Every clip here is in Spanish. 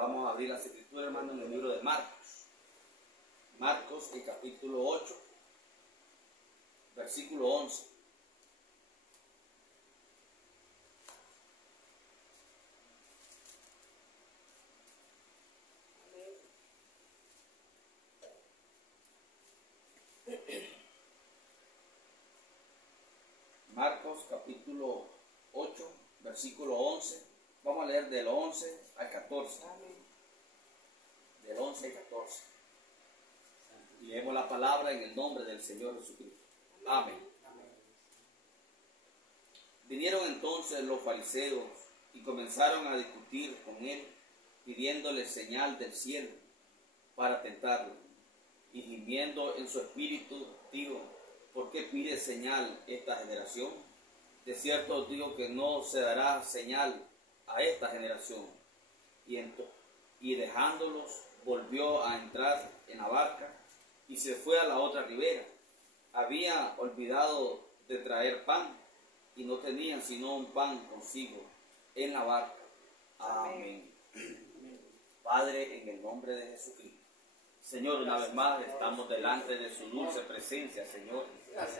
Vamos a abrir las escrituras, hermano, en el libro de Marcos. Marcos, el capítulo 8, versículo 11. Marcos, capítulo 8, versículo 11. Vamos a leer del 11 al 14. Del 11 al 14. Y leemos la palabra en el nombre del Señor Jesucristo. Amén. Vinieron entonces los fariseos y comenzaron a discutir con él, pidiéndole señal del cielo para tentarlo. Y gimiendo en su espíritu, dijo: ¿por qué pide señal esta generación? De cierto os digo que no se dará señal a esta generación. Y dejándolos, volvió a entrar en la barca y se fue a la otra ribera. Había olvidado de traer pan y no tenían sino un pan consigo en la barca. Amén. Padre, en el nombre de Jesucristo. Señor, una vez más estamos delante de su dulce presencia, Señor.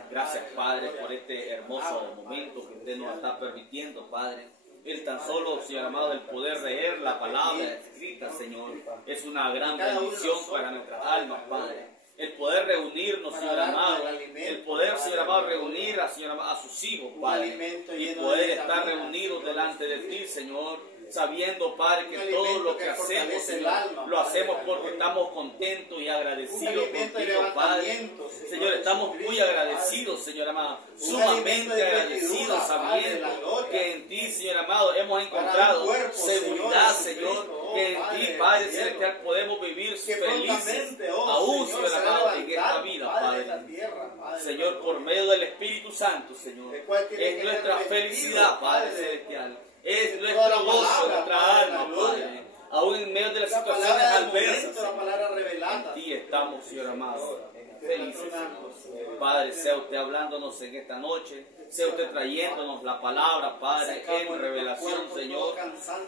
Gracias, Padre, por este hermoso momento que usted nos está permitiendo, Padre. El tan solo, Señor amado, el poder leer la palabra escrita, Señor, es una gran bendición para nuestras almas, Padre. El poder reunirnos, Señor amado, el poder, Señor amado, reunir a sus hijos, Padre, y poder estar reunidos delante de ti, Señor, sabiendo, Padre, que todo lo que hacemos, Señor, lo hacemos porque estamos contentos y agradecidos contigo, Padre. Señor, estamos muy agradecidos, Señor amado, sumamente agradecidos, sabiendo que en ti, Señor amado, hemos encontrado seguridad, Señor, que en ti, Padre celestial, podemos vivir felices, aún, Señor amado, en esta vida, Padre. Señor, por medio del Espíritu Santo, Señor, es nuestra felicidad, Padre celestial. Es nuestro gozo, nuestra alma, Padre. Aún en medio de las situaciones adversas, en ti estamos, Señor amado, felices, Señor. Padre, sea usted hablándonos en esta noche, sea usted trayéndonos la palabra, Padre, en revelación, Señor.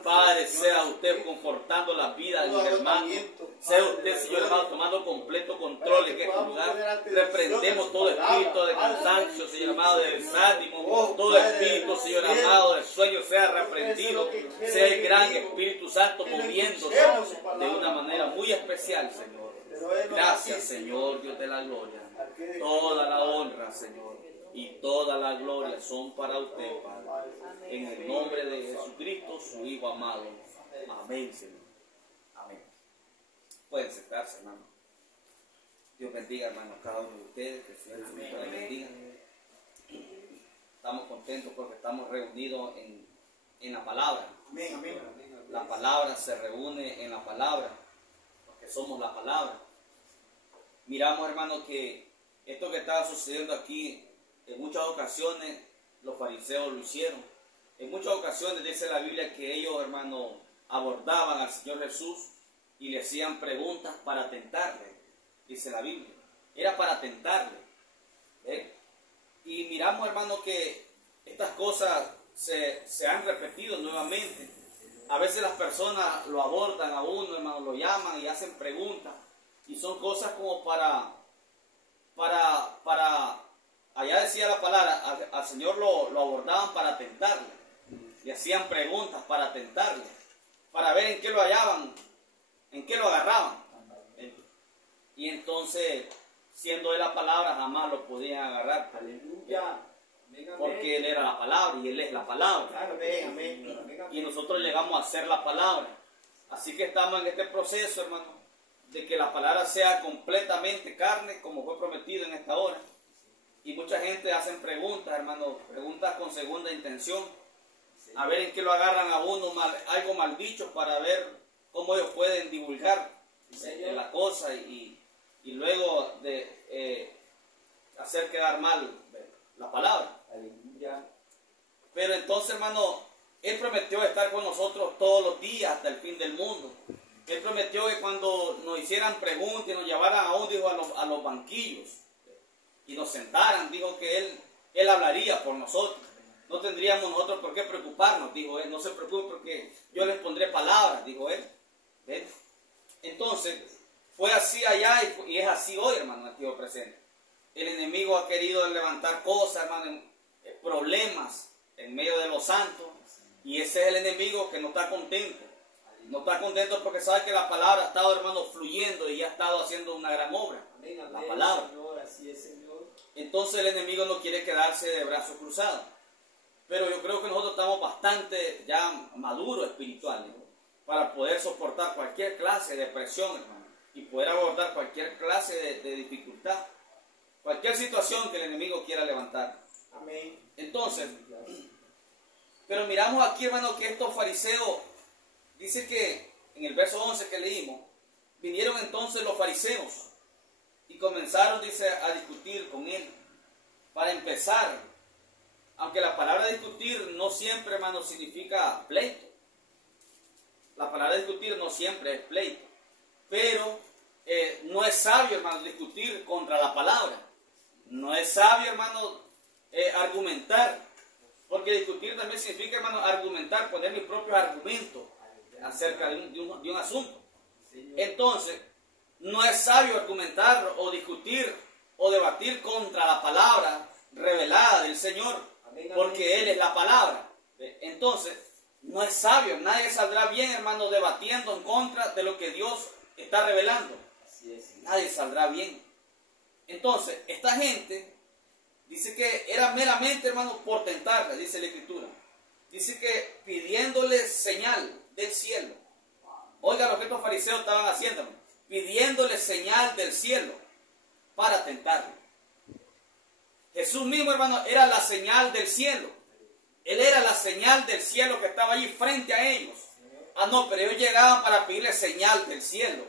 Padre, sea usted confortando la vida de mis hermanos. Sea usted, Señor amado, tomando completo control en este lugar. Reprendemos todo espíritu de cansancio, Señor amado, de desánimo. Todo espíritu, Señor amado, de sueño sea reprendido. Sea el gran Espíritu Santo moviéndose de una manera muy especial, Señor. Gracias, Señor, Dios de la gloria. Toda la honra, Señor, y toda la gloria son para usted, Padre. En el nombre de Jesucristo, su Hijo amado. Amén, Señor. Amén. Pueden sentarse, hermano. Dios bendiga, hermano, cada uno de ustedes. Que el Señor Jesucristo les bendiga. Estamos contentos porque estamos reunidos en la palabra. Amén, amén. La palabra se reúne en la palabra, porque somos la palabra. Miramos, hermano, que esto que estaba sucediendo aquí, en muchas ocasiones los fariseos lo hicieron. En muchas ocasiones dice la Biblia que ellos, hermano, abordaban al Señor Jesús y le hacían preguntas para tentarle, dice la Biblia. Era para tentarle. Y miramos, hermano, que estas cosas se han repetido nuevamente. A veces las personas lo abordan a uno, hermano, lo llaman y hacen preguntas. Y son cosas como para allá decía la palabra, al Señor lo abordaban para tentarle. Y hacían preguntas para tentarle, para ver en qué lo hallaban, en qué lo agarraban. Y entonces, siendo él la palabra, jamás lo podían agarrar. Aleluya. Porque él era la palabra y él es la palabra. Amén, amén. Y nosotros llegamos a ser la palabra. Así que estamos en este proceso, hermano, de que la palabra sea completamente carne, como fue prometido en esta hora. Y mucha gente hacen preguntas, hermano, preguntas con segunda intención, a ver en qué lo agarran a uno algo mal dicho, para ver cómo ellos pueden divulgar la cosa y luego de hacer quedar mal la palabra. Pero entonces, hermano, Él prometió estar con nosotros todos los días hasta el fin del mundo. Él prometió que cuando nos hicieran preguntas y nos llevaran aún, dijo, a los banquillos y nos sentaran, dijo que Él hablaría por nosotros. No tendríamos nosotros por qué preocuparnos, dijo Él. No se preocupen porque yo les pondré palabras, dijo Él. ¿Ven? Entonces, fue así allá y es así hoy, hermano, en el tiempo presente. El enemigo ha querido levantar cosas, hermano, problemas en medio de los santos, y ese es el enemigo que no está contento. No está contento porque sabe que la palabra ha estado, hermano, fluyendo y ha estado haciendo una gran obra. Amén, amén, La palabra. Señor, así es, Señor. Entonces el enemigo no quiere quedarse de brazos cruzados. Pero yo creo que nosotros estamos bastante ya maduros espirituales para poder soportar cualquier clase de presión, hermano, y poder abordar cualquier clase de dificultad, cualquier situación que el enemigo quiera levantar. Amén. Entonces, pero miramos aquí, hermano, que estos fariseos, dice que en el verso 11 que leímos, vinieron entonces los fariseos y comenzaron, dice, a discutir con él. Para empezar, aunque la palabra discutir no siempre, hermano, significa pleito. La palabra discutir no siempre es pleito. Pero no es sabio, hermano, discutir contra la palabra. No es sabio, hermano, argumentar. Porque discutir también significa, hermano, argumentar, poner mis propios argumentos acerca de un asunto. Entonces, no es sabio argumentar o discutir o debatir contra la palabra revelada del Señor, porque Él es la palabra. Entonces, no es sabio, nadie saldrá bien, hermano, debatiendo en contra de lo que Dios está revelando. Nadie saldrá bien. Entonces, esta gente dice que era meramente, hermano, por tentarle, dice la Escritura. Dice que pidiéndole señal del cielo. Oiga lo que estos fariseos estaban haciendo, pidiéndole señal del cielo para tentarle. Jesús mismo, hermano, era la señal del cielo. Él era la señal del cielo que estaba allí frente a ellos. Ah, no, pero ellos llegaban para pedirle señal del cielo,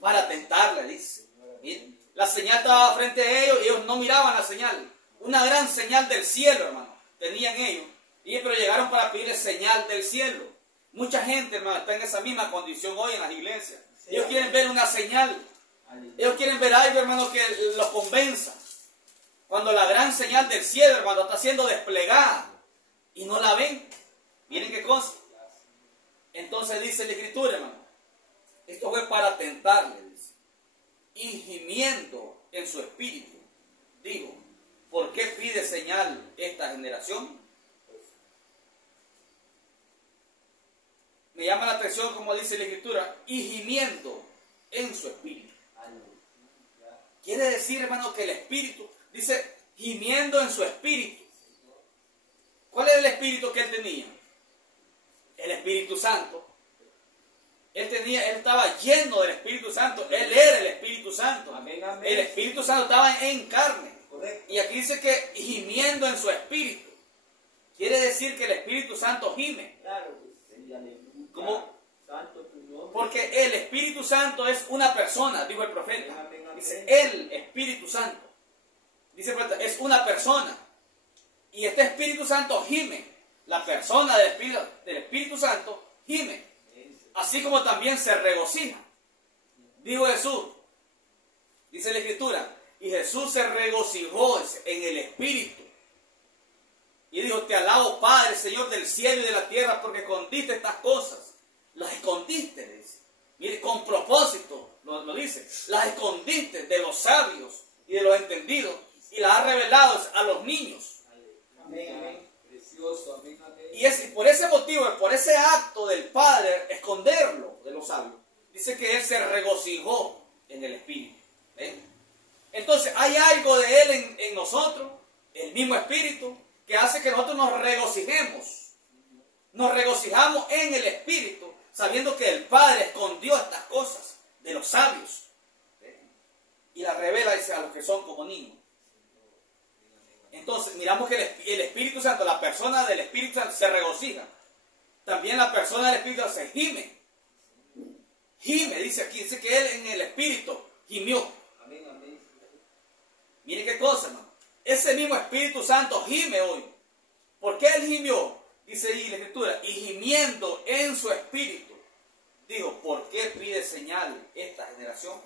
para tentarle, dice. ¿Bien? La señal estaba frente a ellos y ellos no miraban la señal. Una gran señal del cielo, hermano, tenían ellos. Pero llegaron para pedirle señal del cielo. Mucha gente, hermano, está en esa misma condición hoy en las iglesias. Ellos quieren ver una señal. Ellos quieren ver algo, hermano, que los convenza. Cuando la gran señal del cielo, hermano, está siendo desplegada y no la ven. Miren qué cosa. Entonces dice la Escritura, hermano, esto fue para tentarle, dice, y gimiendo en su espíritu, digo, ¿por qué pide señal esta generación? Me llama la atención, como dice la Escritura, y gimiendo en su espíritu. Quiere decir, hermano, que el espíritu, dice, gimiendo en su espíritu. ¿Cuál es el espíritu que él tenía? El Espíritu Santo. Él estaba lleno del Espíritu Santo. Él era el Espíritu Santo. Amén, amén. El Espíritu Santo estaba en carne. Correcto. Y aquí dice que gimiendo en su espíritu. Quiere decir que el Espíritu Santo gime. Claro. ¿Cómo? Santo tu nombre. Porque el Espíritu Santo es una persona, dijo el profeta. Amén, amén. Dice, el Espíritu Santo. Dice el profeta, es una persona. Y este Espíritu Santo gime. La persona del Espíritu Santo gime. Así como también se regocija. Dijo Jesús. Dice la Escritura. Y Jesús se regocijó en el Espíritu. Y dijo, te alabo, Padre, Señor del cielo y de la tierra, porque escondiste estas cosas. Las escondiste, dice. Mire, con propósito, lo dice. Las escondiste de los sabios y de los entendidos. Y las has revelado a los niños. Amén, amén. Precioso, amén, amén. Y por ese motivo, por ese acto del Padre, esconderlo de los sabios, dice que Él se regocijó en el Espíritu. ¿Ven? Entonces, hay algo de Él en nosotros, el mismo Espíritu, que hace que nosotros nos regocijemos. Nos regocijamos en el Espíritu, sabiendo que el Padre escondió estas cosas de los sabios. ¿Ven? Y las revela, dice, a los que son como niños. Entonces, miramos que el Espíritu Santo, la persona del Espíritu Santo se regocija. También la persona del Espíritu Santo se gime. Gime, dice aquí, dice que Él en el Espíritu gimió. Amén, amén. Mire qué cosa, ¿no? Ese mismo Espíritu Santo gime hoy. ¿Por qué Él gimió? Dice ahí la Escritura, y gimiendo en su espíritu, dijo, ¿por qué pide señal esta generación?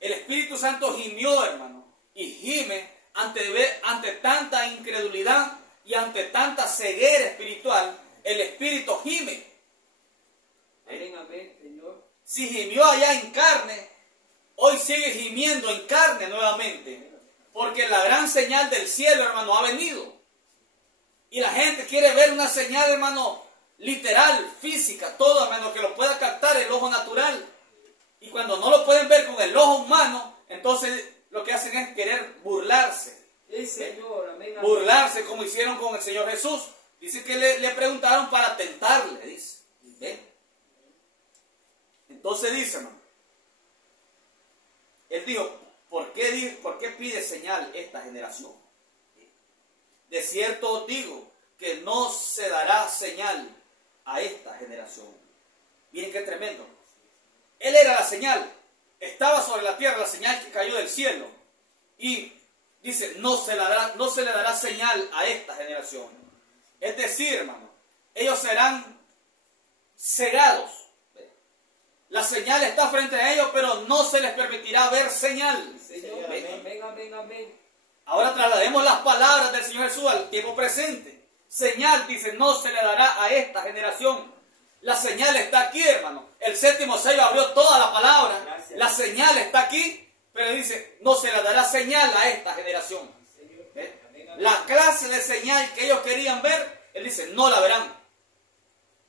El Espíritu Santo gimió, hermano, y gime ante tanta incredulidad y ante tanta ceguera espiritual. El Espíritu gime. Amén, amén, Señor. Si gimió allá en carne, hoy sigue gimiendo en carne nuevamente. Porque la gran señal del cielo, hermano, ha venido. Y la gente quiere ver una señal, hermano, literal, física, todo, hermano, que lo pueda captar el ojo natural. Y cuando no lo pueden ver con el ojo humano, entonces lo que hacen es querer burlarse. Sí, Señor, amén, amén. Burlarse como hicieron con el Señor Jesús. Dice que le preguntaron para tentarle, dice. ¿Ve? Entonces dice, hermano, él dijo, ¿por qué pide señal esta generación? De cierto os digo que no se dará señal a esta generación. Miren qué tremendo. Él era la señal. Estaba sobre la tierra la señal que cayó del cielo. Y dice, no se le dará señal a esta generación. Es decir, hermano, ellos serán cegados. La señal está frente a ellos, pero no se les permitirá ver señal. Señor, amén, amén, amén, amén. Ahora traslademos las palabras del Señor Jesús al tiempo presente. Señal, dice, no se le dará a esta generación. La señal está aquí, hermano. El séptimo sello abrió toda la palabra. Gracias. La señal está aquí, pero dice, no se le dará señal a esta generación. Señor, ¿Eh? amén, amén. La clase de señal que ellos querían ver, él dice, no la verán.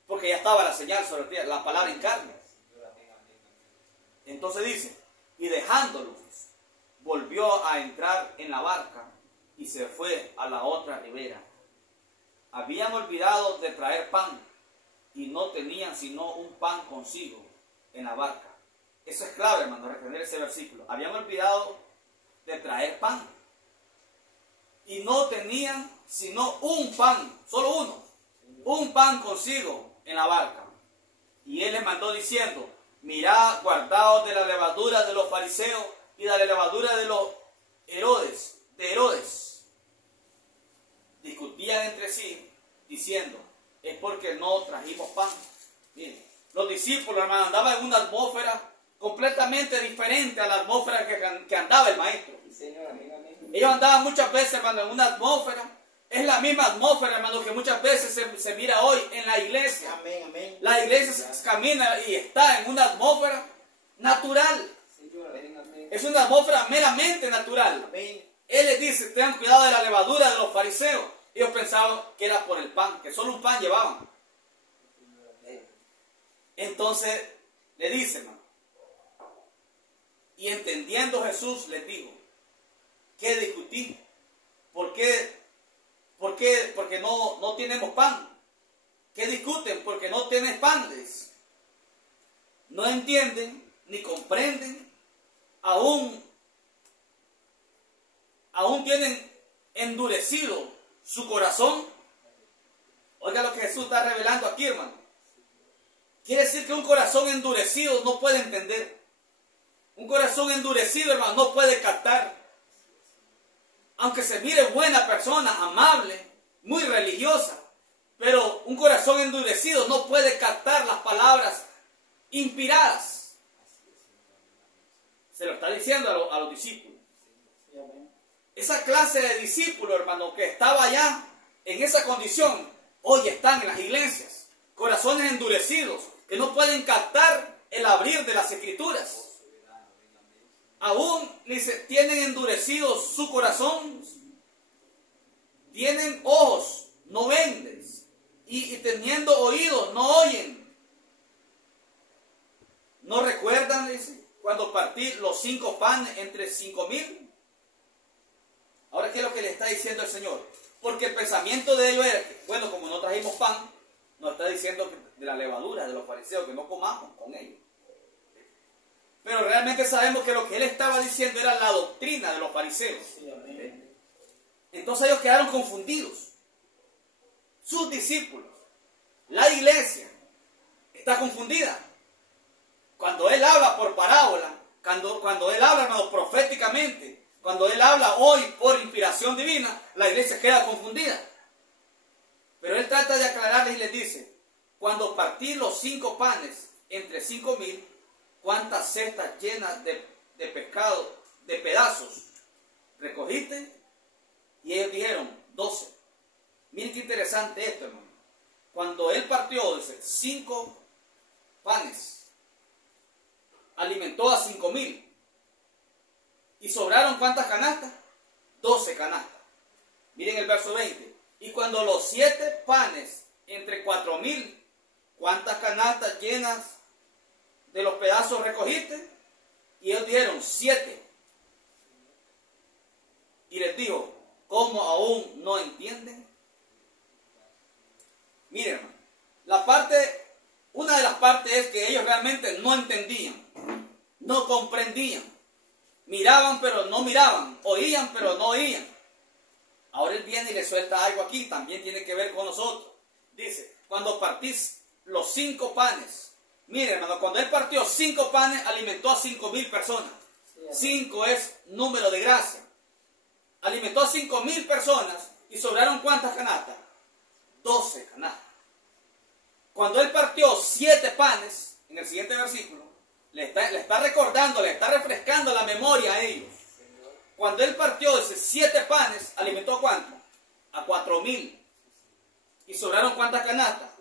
Porque ya estaba la señal sobre la palabra en carne. Señor, amén, amén, amén. Entonces dice, y dejándolos, volvió a entrar en la barca y se fue a la otra ribera. Habían olvidado de traer pan y no tenían sino un pan consigo en la barca. Eso es clave, hermano, retener ese versículo. Habían olvidado de traer pan y no tenían sino un pan, solo uno, un pan consigo en la barca. Y él les mandó diciendo, mirad, guardaos de la levadura de los fariseos y de la levadura de los Herodes. Discutían entre sí, diciendo, es porque no trajimos pan. Miren, los discípulos, hermano, andaban en una atmósfera completamente diferente a la atmósfera que andaba el maestro. Señor, amén, amén. Ellos andaban muchas veces, hermano, en una atmósfera. Es la misma atmósfera, hermano, que muchas veces se mira hoy en la iglesia. Amén, amén. La iglesia camina y está en una atmósfera natural. Señor, amén, amén. Es una atmósfera meramente natural. Amén. Él les dice, tengan cuidado de la levadura de los fariseos. Ellos pensaban que era por el pan, que solo un pan llevaban. Entonces le dicen, hermano, y entendiendo Jesús les dijo, ¿qué discutir? ¿Por qué? Porque no tenemos pan. ¿Qué discuten? Porque no tienes pan. No entienden ni comprenden. Aún tienen endurecido su corazón. Oiga lo que Jesús está revelando aquí, hermano. Quiere decir que un corazón endurecido no puede entender. Un corazón endurecido, hermano, no puede captar. Aunque se mire buena persona, amable, muy religiosa, pero un corazón endurecido no puede captar las palabras inspiradas. Se lo está diciendo a los discípulos. Esa clase de discípulos, hermano, que estaba allá en esa condición, hoy están en las iglesias. Corazones endurecidos, que no pueden captar el abrir de las escrituras. Aún, dice, tienen endurecido su corazón, tienen ojos, no ven, y teniendo oídos, no oyen. ¿No recuerdan, dice, cuando partí los 5 panes entre 5,000? Ahora, ¿qué es lo que le está diciendo el Señor? Porque el pensamiento de ellos era que, bueno, como no trajimos pan, nos está diciendo de la levadura de los fariseos, que no comamos con ellos. Pero realmente sabemos que lo que él estaba diciendo era la doctrina de los fariseos. Entonces ellos quedaron confundidos. Sus discípulos, la iglesia, está confundida. Cuando él habla por parábola, cuando él habla, hermano, proféticamente, cuando él habla hoy por inspiración divina, la iglesia queda confundida. Pero él trata de aclararles y les dice, cuando partí los 5 panes entre 5,000, ¿cuántas cestas llenas de pescado, de pedazos, recogiste? Y ellos dijeron, 12. Miren qué interesante esto, hermano. Cuando él partió, dice, 5 panes. Alimentó a 5,000. ¿Y sobraron cuántas canastas? 12 canastas. Miren el verso 20. Y cuando los 7 panes entre 4,000, ¿cuántas canastas llenas de los pedazos recogiste? Y ellos dijeron 7. Y les dijo, ¿cómo aún no entienden? Miren, una de las partes es que ellos realmente no entendían, no comprendían, miraban pero no miraban, oían pero no oían. Ahora él viene y le suelta algo aquí, también tiene que ver con nosotros. Dice, cuando partís los 5 panes, miren hermano, cuando él partió 5 panes, alimentó a 5,000 personas. 5 es número de gracia. Alimentó a 5,000 personas y sobraron ¿cuántas canastas? 12 canastas. Cuando él partió 7 panes, en el siguiente versículo, le está recordando, le está refrescando la memoria a ellos. Cuando él partió esos 7 panes, ¿alimentó a cuánto? A 4,000. ¿Y sobraron cuántas canastas?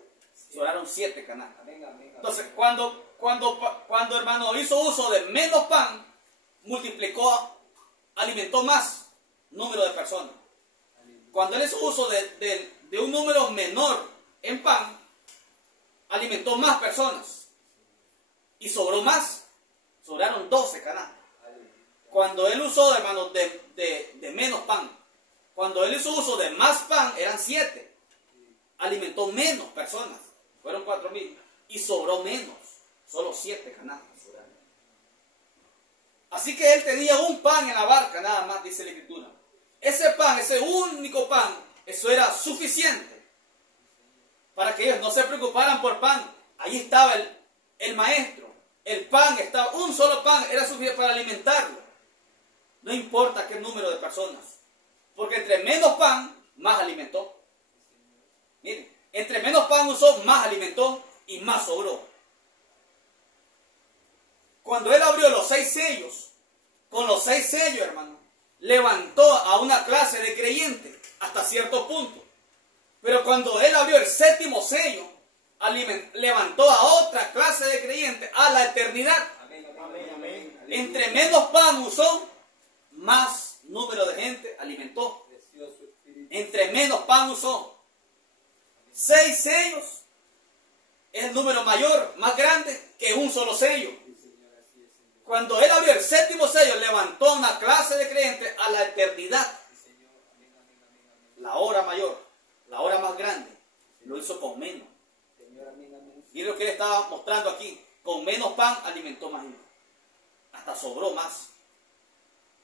Sobraron 7 canastas. Entonces, cuando hermano hizo uso de menos pan, multiplicó, alimentó más número de personas. Cuando él hizo uso de un número menor en pan, alimentó más personas y sobró más. Sobraron 12 canastas. Cuando él usó, hermanos, de menos pan, cuando él hizo uso de más pan, eran 7. Alimentó menos personas, fueron 4,000, y sobró menos, solo 7 canastas. Así que él tenía un pan en la barca, nada más, dice la Escritura. Ese pan, ese único pan, eso era suficiente para que ellos no se preocuparan por pan. Ahí estaba el maestro, el pan estaba, un solo pan era suficiente para alimentarlo. No importa qué número de personas, porque entre menos pan, más alimentó. Miren, entre menos pan usó, más alimentó y más sobró. Cuando él abrió los 6 sellos, con los 6 sellos, hermano, levantó a una clase de creyentes hasta cierto punto. Pero cuando él abrió el 7º sello, levantó a otra clase de creyentes a la eternidad. Entre menos pan usó, más número de gente alimentó. Entre menos pan usó. 6 sellos es el número mayor, más grande que un solo sello. Cuando él abrió el 7º sello, levantó una clase de creyentes a la eternidad. La hora mayor, la hora más grande, lo hizo con menos. Y lo que él estaba mostrando aquí, con menos pan alimentó más gente. Hasta sobró más.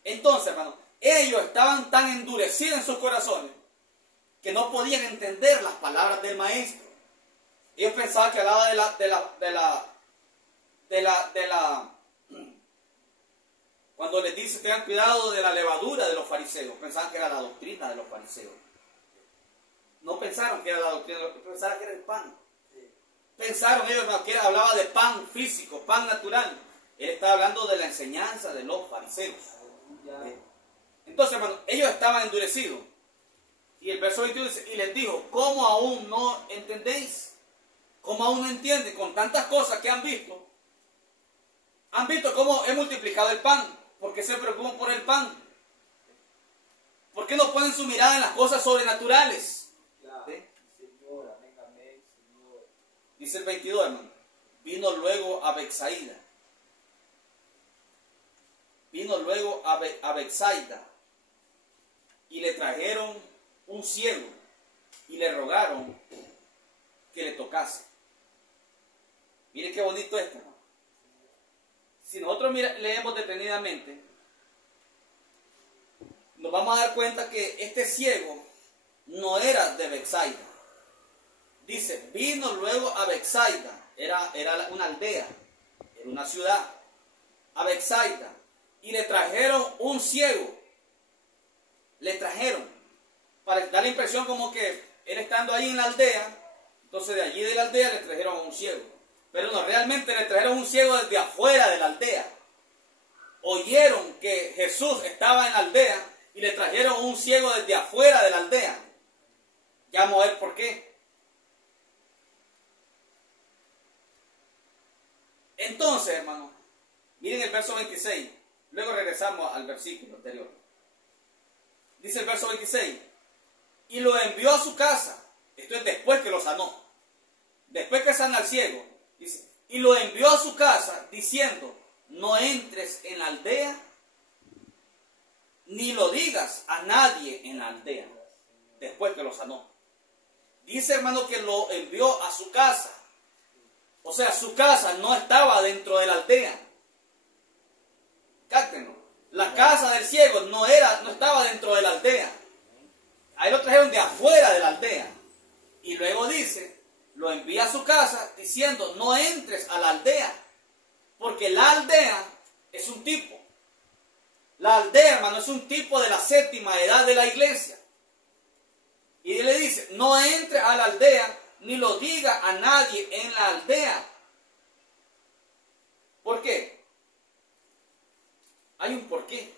Entonces, hermano, ellos estaban tan endurecidos en sus corazones que no podían entender las palabras del maestro. Ellos pensaban que hablaba cuando les dice que tengan cuidado de la levadura de los fariseos, pensaban que era la doctrina de los fariseos. No pensaron que era la doctrina, pensaron que era el pan. Pensaron ellos que hablaba de pan físico, pan natural. Él estaba hablando de la enseñanza de los fariseos. Entonces, hermano, ellos estaban endurecidos. Y el verso 21 dice, y les dijo, ¿cómo aún no entendéis? ¿Cómo aún no entienden? Con tantas cosas que han visto cómo he multiplicado el pan. ¿Por qué se preocupan por el pan? ¿Por qué no ponen su mirada en las cosas sobrenaturales? Dice el 22, hermano. Vino luego a Betsaida. Y le trajeron un ciego y le rogaron que le tocase. Mire qué bonito esto, ¿no? Si nosotros leemos detenidamente, nos vamos a dar cuenta que este ciego no era de Betsaida. Dice, vino luego a Betsaida, era una aldea, era una ciudad, a Betsaida, y le trajeron un ciego. Le trajeron, para dar la impresión como que él estando ahí en la aldea, entonces de allí de la aldea le trajeron a un ciego. Pero no, realmente le trajeron un ciego desde afuera de la aldea. Oyeron que Jesús estaba en la aldea y le trajeron un ciego desde afuera de la aldea. Ya vamos a ver por qué. Entonces, hermano, miren el verso 26. Luego regresamos al versículo anterior. Dice el verso 26. Y lo envió a su casa. Esto es después que lo sanó. Después que sana al ciego. Dice, y lo envió a su casa diciendo, no entres en la aldea, ni lo digas a nadie en la aldea. Después que lo sanó. Dice, hermano, que lo envió a su casa. O sea, su casa no estaba dentro de la aldea. Cáctenlo. La casa del ciego no estaba dentro de la aldea. Ahí lo trajeron de afuera de la aldea. Y luego dice, lo envía a su casa diciendo, no entres a la aldea. Porque la aldea es un tipo. La aldea, hermano, es un tipo de la séptima edad de la iglesia. Y él le dice, no entre a la aldea, ni lo diga a nadie en la aldea. ¿Por qué? Hay un porqué.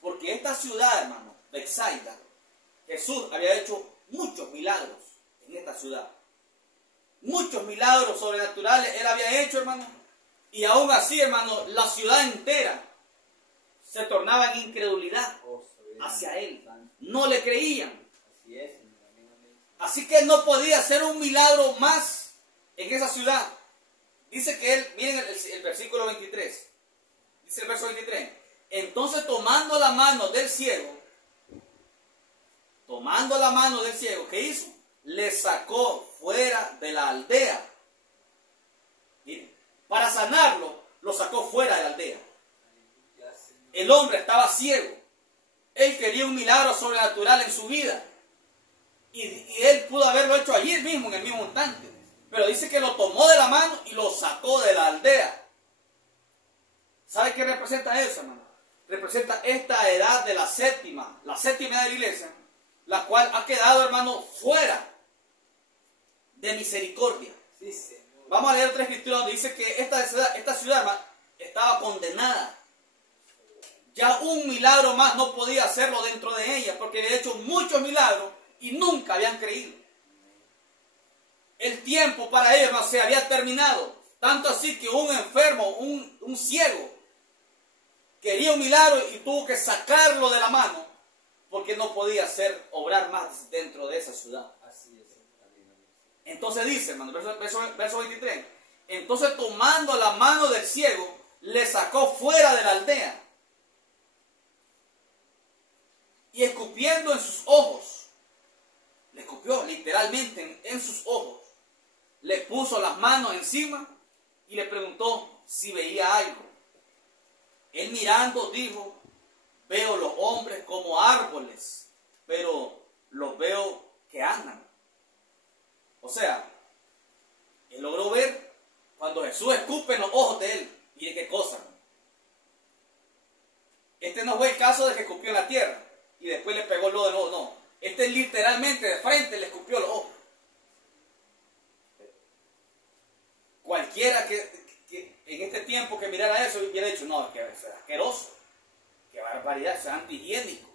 Porque esta ciudad, hermano, Betsaida, Jesús había hecho muchos milagros en esta ciudad. Muchos milagros sobrenaturales él había hecho, hermano. Y aún así, hermano, la ciudad entera se tornaba en incredulidad hacia él. No le creían. Así que él no podía hacer un milagro más en esa ciudad. Dice que él, miren el versículo 23. Dice el verso 23. Entonces tomando la mano del ciego, ¿qué hizo? Le sacó fuera de la aldea. Miren, para sanarlo, lo sacó fuera de la aldea. El hombre estaba ciego. Él quería un milagro sobrenatural en su vida. Y él pudo haberlo hecho allí mismo, en el mismo instante. Pero dice que lo tomó de la mano y lo sacó de la aldea. ¿Sabe qué representa eso, hermano? Representa esta edad de la séptima edad de la iglesia, la cual ha quedado, hermano, fuera de misericordia. Sí, Señor. Vamos a leer otra escritura donde dice que esta ciudad, hermano, estaba condenada. Ya un milagro más no podía hacerlo dentro de ella, porque había hecho muchos milagros y nunca habían creído. El tiempo para ellos no se había terminado. Tanto así que un enfermo, un ciego, quería un milagro y tuvo que sacarlo de la mano porque no podía obrar más dentro de esa ciudad. Así es. Entonces dice, hermano, verso 23. Entonces tomando la mano del ciego, le sacó fuera de la aldea y escupiendo en sus ojos, le escupió literalmente en sus ojos, le puso las manos encima y le preguntó si veía algo. Él mirando dijo, veo los hombres como árboles, pero los veo que andan. O sea, él logró ver cuando Jesús escupe en los ojos de él. ¿Y de qué cosa? Este no fue el caso de que escupió en la tierra y después le pegó el lodo de nuevo, no. Este literalmente de frente le escupió los ojos. Cualquiera que en este tiempo que mirara eso hubiera dicho, no, es que es asqueroso, que barbaridad, es antihigiénico.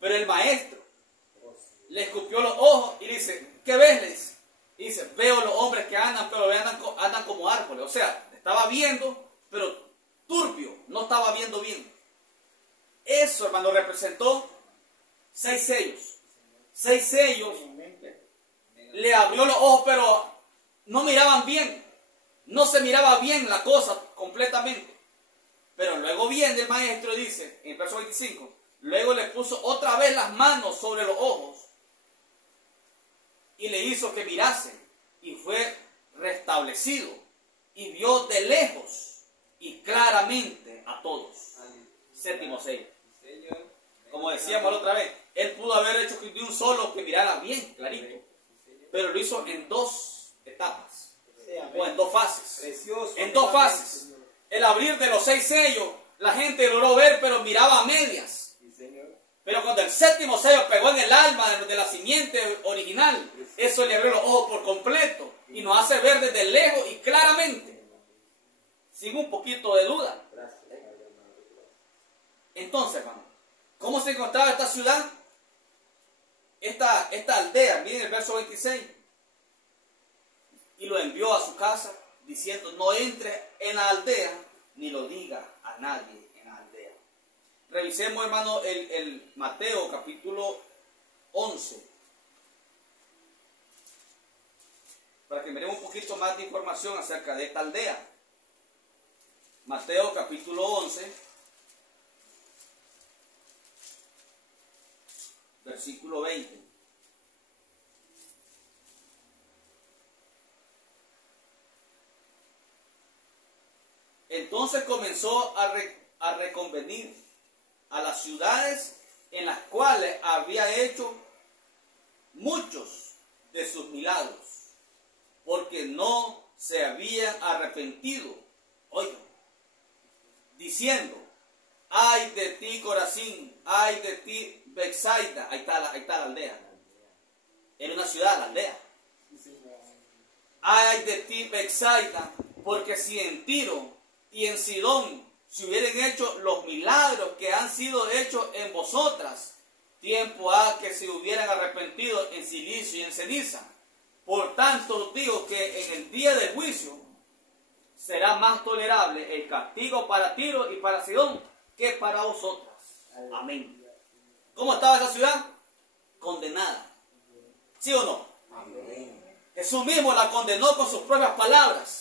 Pero el maestro le escupió los ojos y dice, ¿qué ves? Le dice. Y dice, veo los hombres que andan, pero andan como árboles. O sea, estaba viendo, pero turbio, no estaba viendo bien. Eso, hermano, representó 6 sellos. 6 sellos. Le abrió los ojos, pero no miraban bien. No se miraba bien la cosa completamente. Pero luego viene el maestro y dice, en el verso 25, luego le puso otra vez las manos sobre los ojos y le hizo que mirase y fue restablecido y vio de lejos y claramente a todos. Séptimo sello. Como decíamos la otra vez, él pudo haber hecho de un solo que mirara bien, clarito, pero lo hizo en 2 etapas. O en 2 fases. Precioso. En 2 fases. El abrir de los 6 sellos, la gente logró ver, pero miraba a medias. Pero cuando el 7º sello pegó en el alma de la simiente original, eso le abrió los ojos por completo y nos hace ver desde lejos y claramente, sin un poquito de duda. Entonces, hermano, ¿cómo se encontraba esta ciudad? Esta aldea, miren el verso 26. y lo envió a su casa, diciendo, no entre en la aldea, ni lo diga a nadie en la aldea. Revisemos, hermano, el Mateo capítulo 11, para que miremos un poquito más de información acerca de esta aldea. Mateo capítulo 11, versículo 20. Entonces comenzó a reconvenir a las ciudades en las cuales había hecho muchos de sus milagros, porque no se habían arrepentido. Oigan, diciendo, ay de ti Corazín, ay de ti Betsaida. Ahí está la aldea. Era una ciudad, la aldea. Ay de ti Betsaida, porque si en Tiro y en Sidón se hubieran hecho los milagros que han sido hechos en vosotras, tiempo ha que se hubieran arrepentido en silicio y en ceniza. Por tanto os digo que en el día del juicio será más tolerable el castigo para Tiro y para Sidón que para vosotras. Amén. ¿Cómo estaba esa ciudad? Condenada. ¿Sí o no? Amén. Jesús mismo la condenó con sus propias palabras.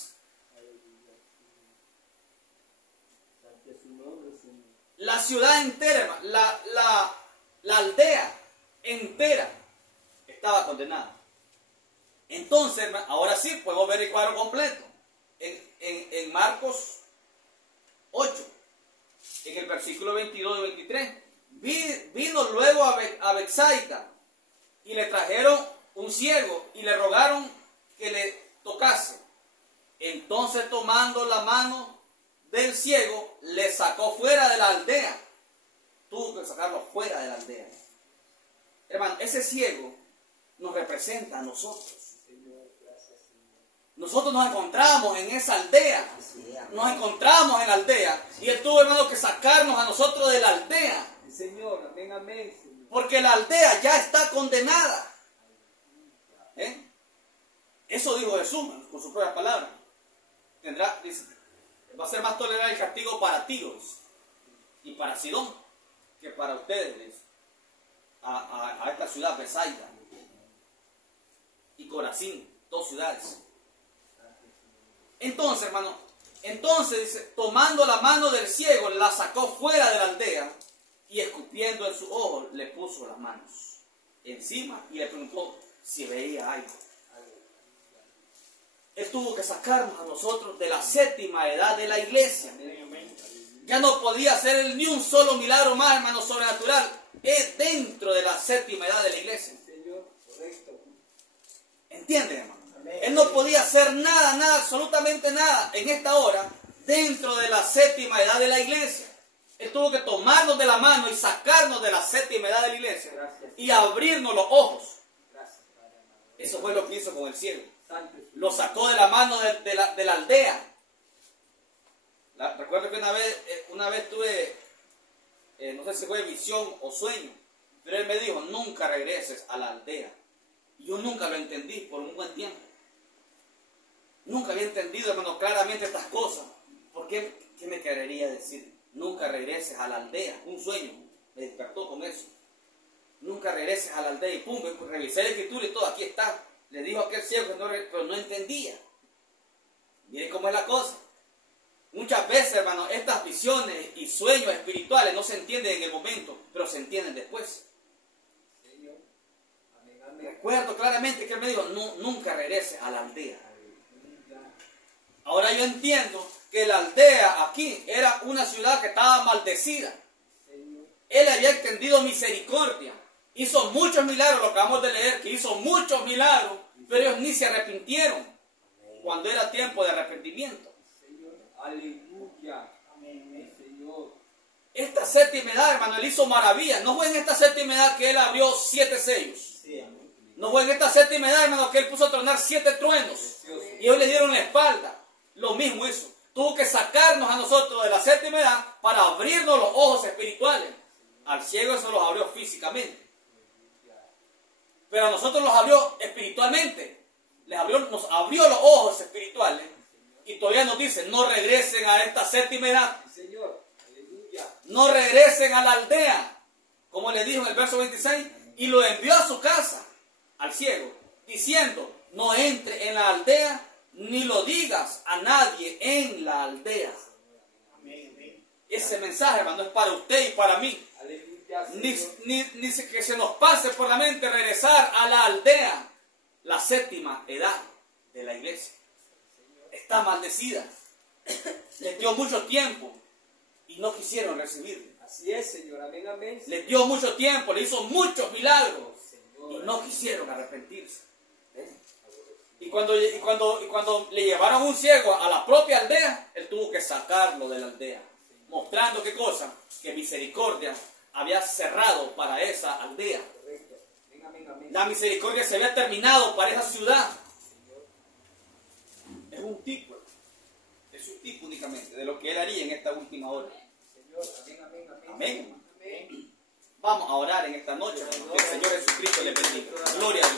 La ciudad entera, la aldea entera estaba condenada. Entonces, ahora sí podemos ver el cuadro completo. En Marcos 8, en el versículo 22 y 23. Vino luego a Betsaida y le trajeron un ciego y le rogaron que le tocase. Entonces, tomando la mano del ciego, le sacó fuera de la aldea. Tuvo que sacarlo fuera de la aldea. Hermano, ese ciego nos representa a nosotros. Nosotros nos encontramos en esa aldea. Nos encontramos en la aldea. Y Él tuvo, hermano, que sacarnos a nosotros de la aldea. Señor, amén, amén, Señor. Porque la aldea ya está condenada. Eso dijo Jesús con sus propias palabras. Va a ser más tolerable el castigo para Tiros y para Sidón que para ustedes, a esta ciudad Betsaida y Corazín, dos ciudades. Entonces, hermano, dice, tomando la mano del ciego, la sacó fuera de la aldea y escupiendo en sus ojos, le puso las manos encima y le preguntó si veía algo. Él tuvo que sacarnos a nosotros de la séptima edad de la iglesia. Ya no podía hacer ni un solo milagro más, hermano, sobrenatural. Es dentro de la séptima edad de la iglesia. ¿Entienden, hermano? Él no podía hacer nada, absolutamente nada en esta hora dentro de la séptima edad de la iglesia. Él tuvo que tomarnos de la mano y sacarnos de la séptima edad de la iglesia y abrirnos los ojos. Eso fue lo que hizo con el cielo. Lo sacó de la mano de la aldea. Recuerdo que una vez tuve, no sé si fue visión o sueño, pero él me dijo, nunca regreses a la aldea. Y yo nunca lo entendí por un buen tiempo. Nunca había entendido, hermano, claramente estas cosas. ¿Por qué? ¿Qué me querería decir? Nunca regreses a la aldea. Un sueño me despertó con eso. Nunca regreses a la aldea. Y pum, revisé la escritura y todo, aquí está. Le dijo a aquel ciego, pero no entendía. Miren cómo es la cosa. Muchas veces, hermano, estas visiones y sueños espirituales no se entienden en el momento, pero se entienden después. Recuerdo claramente que él me dijo, nunca regreses a la aldea. Ahora yo entiendo que la aldea aquí era una ciudad que estaba maldecida. Él había extendido misericordia. Hizo muchos milagros, lo acabamos de leer, que hizo muchos milagros, pero ellos ni se arrepintieron cuando era tiempo de arrepentimiento. Aleluya. Amén, Señor. Esta séptima edad, hermano, él hizo maravillas. No fue en esta séptima edad que él abrió 7 sellos. No fue en esta séptima edad, hermano, que él puso a tronar 7 truenos. Y ellos le dieron la espalda. Lo mismo hizo. Tuvo que sacarnos a nosotros de la séptima edad para abrirnos los ojos espirituales. Al ciego eso los abrió físicamente. Pero a nosotros los abrió espiritualmente. nos abrió los ojos espirituales y todavía nos dice, no regresen a esta séptima edad. Señor. Aleluya. No regresen a la aldea, como le dijo en el verso 26, y lo envió a su casa, al ciego, diciendo, no entre en la aldea, ni lo digas a nadie en la aldea. Ese mensaje, hermano, es para usted y para mí. Aleluya, Ni que se nos pase por la mente regresar a la aldea, la séptima edad de la iglesia. Está maldecida. Les dio mucho tiempo y no quisieron recibirlo. Así es, Señor. Amén, amén. Les dio mucho tiempo, le hizo muchos milagros y no quisieron arrepentirse. Y cuando le llevaron un ciego a la propia aldea, él tuvo que sacarlo de la aldea, mostrando qué cosa, que misericordia había cerrado para esa aldea. Correcto. Amén, amén, amén. La misericordia se había terminado para esa ciudad. Es un tipo únicamente de lo que él haría en esta última hora. Señor. Amén, amén, amén. Amén. Amén. Vamos a orar en esta noche, que el Señor Jesucristo le bendiga. Gloria a Dios.